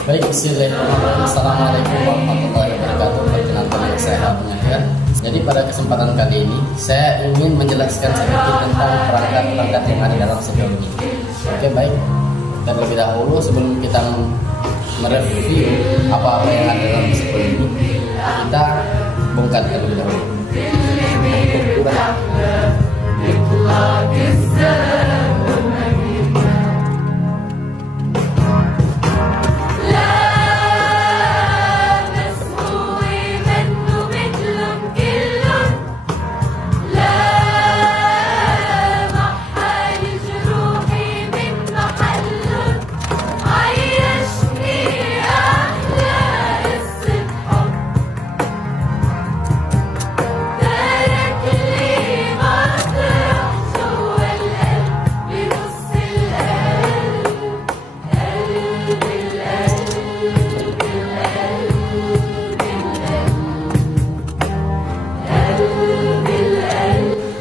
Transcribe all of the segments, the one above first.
Baik, bismillahirrahmanirrahim. Assalamualaikum warahmatullahi wabarakatuh. Perkenalkan saya Abdul ya. Jadi pada kesempatan kali ini saya ingin menjelaskan sedikit tentang perangkat-perangkat yang ada dalam CPU ini. Oke, baik. Terlebih dahulu sebelum kita mereview apa-apa yang ada dalam CPU ini, kita bongkar terlebih dahulu.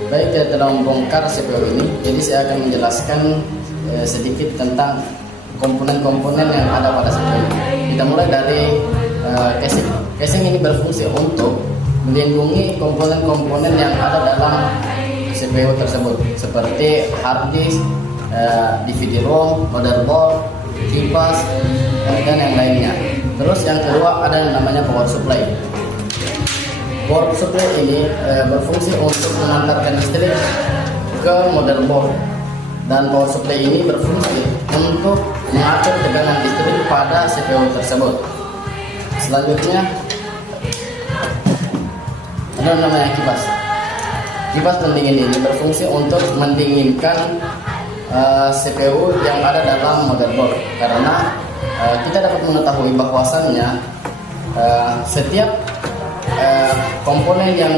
Baik, kita telah membongkar CPU ini, jadi saya akan menjelaskan sedikit tentang komponen-komponen yang ada pada CPU ini. Kita mulai dari casing. Casing ini berfungsi untuk melindungi komponen-komponen yang ada dalam CPU tersebut, seperti hard disk, DVD-ROM, motherboard, kipas, dan yang lainnya. Terus yang kedua ada yang namanya power supply. Power supply ini berfungsi untuk mengantarkan listrik ke motherboard, dan power supply ini berfungsi untuk mengatur tegangan listrik pada CPU tersebut. Selanjutnya ada namanya kipas. Kipas pendingin ini berfungsi untuk mendinginkan CPU yang ada dalam motherboard, karena kita dapat mengetahui bahwasannya setiap komponen yang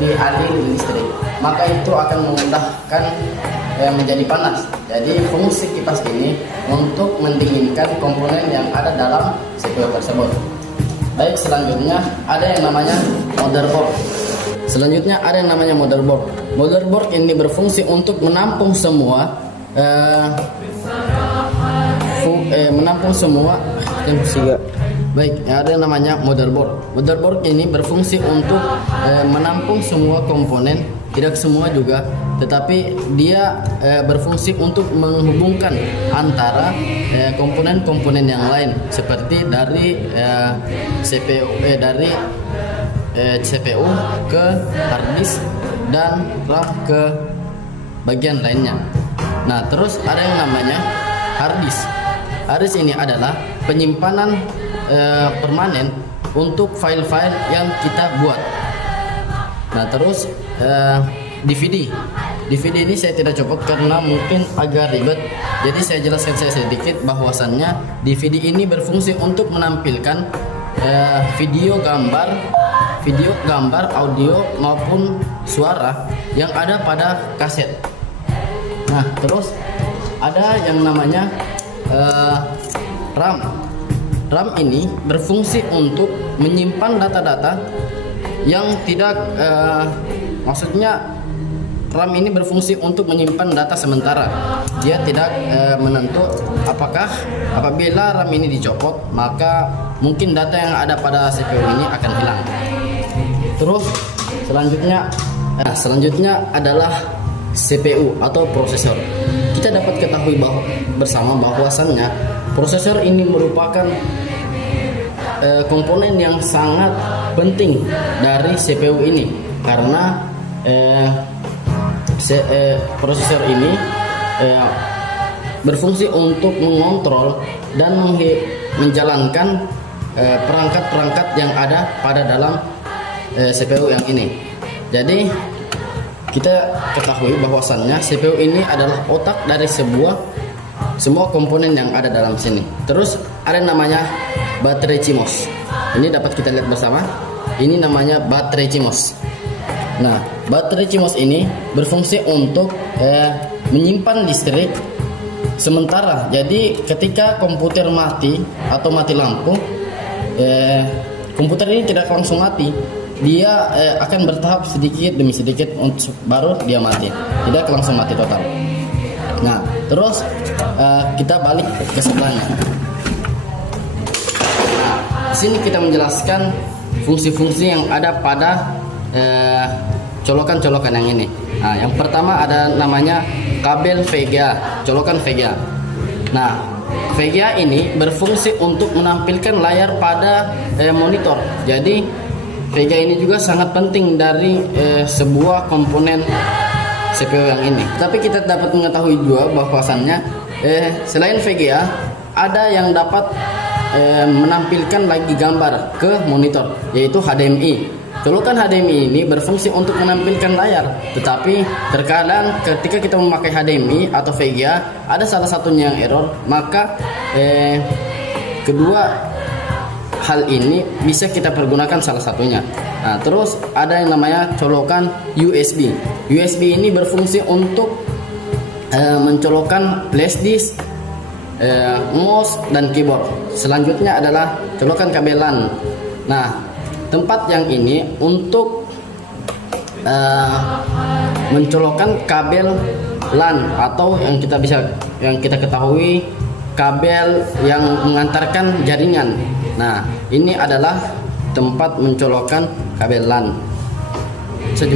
dialiri listrik, maka itu akan memudahkan menjadi panas. Jadi fungsi kipas ini untuk mendinginkan komponen yang ada dalam CPU tersebut. Baik, selanjutnya ada yang namanya motherboard. Motherboard ini berfungsi untuk menampung semua Baik, ada yang namanya motherboard. Motherboard ini berfungsi untuk menampung semua komponen, tidak semua juga, tetapi dia berfungsi untuk menghubungkan antara komponen-komponen yang lain, seperti dari CPU ke hard disk dan RAM ke bagian lainnya. Nah, terus ada yang namanya hard disk. Hard disk ini adalah penyimpanan permanen untuk file-file yang kita buat. Nah, terus DVD ini saya tidak copot karena mungkin agak ribet, jadi saya jelaskan sedikit bahwasannya DVD ini berfungsi untuk menampilkan video, gambar, audio maupun suara yang ada pada kaset. Nah, terus ada yang namanya RAM. RAM ini berfungsi untuk menyimpan data-data yang tidak maksudnya RAM ini berfungsi untuk menyimpan data sementara. Dia tidak menentu apabila RAM ini dicopot, maka mungkin data yang ada pada CPU ini akan hilang. Terus selanjutnya adalah CPU atau prosesor. Kita dapat ketahui bersama bahwasannya prosesor ini merupakan komponen yang sangat penting dari CPU ini, karena prosesor ini berfungsi untuk mengontrol dan menjalankan perangkat-perangkat yang ada pada dalam CPU yang ini. Jadi kita ketahui bahwasannya CPU ini adalah otak dari semua komponen yang ada dalam sini. Terus ada namanya baterai CMOS. Ini dapat kita lihat bersama. Ini namanya baterai CMOS. Nah, baterai CMOS ini berfungsi untuk menyimpan listrik sementara. Jadi ketika komputer mati atau mati lampu, komputer ini tidak langsung mati. Dia akan bertahap sedikit demi sedikit baru dia mati. Tidak langsung mati total. Nah, terus kita balik ke sebelahnya. sini kita menjelaskan fungsi-fungsi yang ada pada colokan-colokan yang ini. Nah, yang pertama ada namanya kabel VGA, colokan VGA. Nah, VGA ini berfungsi untuk menampilkan layar pada monitor. Jadi VGA ini juga sangat penting dari sebuah komponen CPU yang ini. Tapi kita dapat mengetahui juga bahwasannya selain VGA ada yang dapat menampilkan lagi gambar ke monitor, yaitu HDMI. Colokan HDMI ini berfungsi untuk menampilkan layar, tetapi terkadang ketika kita memakai HDMI atau VGA ada salah satunya yang error, maka kedua hal ini bisa kita pergunakan salah satunya. Nah, terus ada yang namanya colokan USB. USB ini berfungsi untuk mencolokkan flash disk, mouse dan keyboard. Selanjutnya adalah colokan kabel LAN. Nah, tempat yang ini untuk mencolokkan kabel LAN atau yang kita ketahui kabel yang mengantarkan jaringan. Nah, ini adalah tempat mencolokkan kabel LAN. Bisa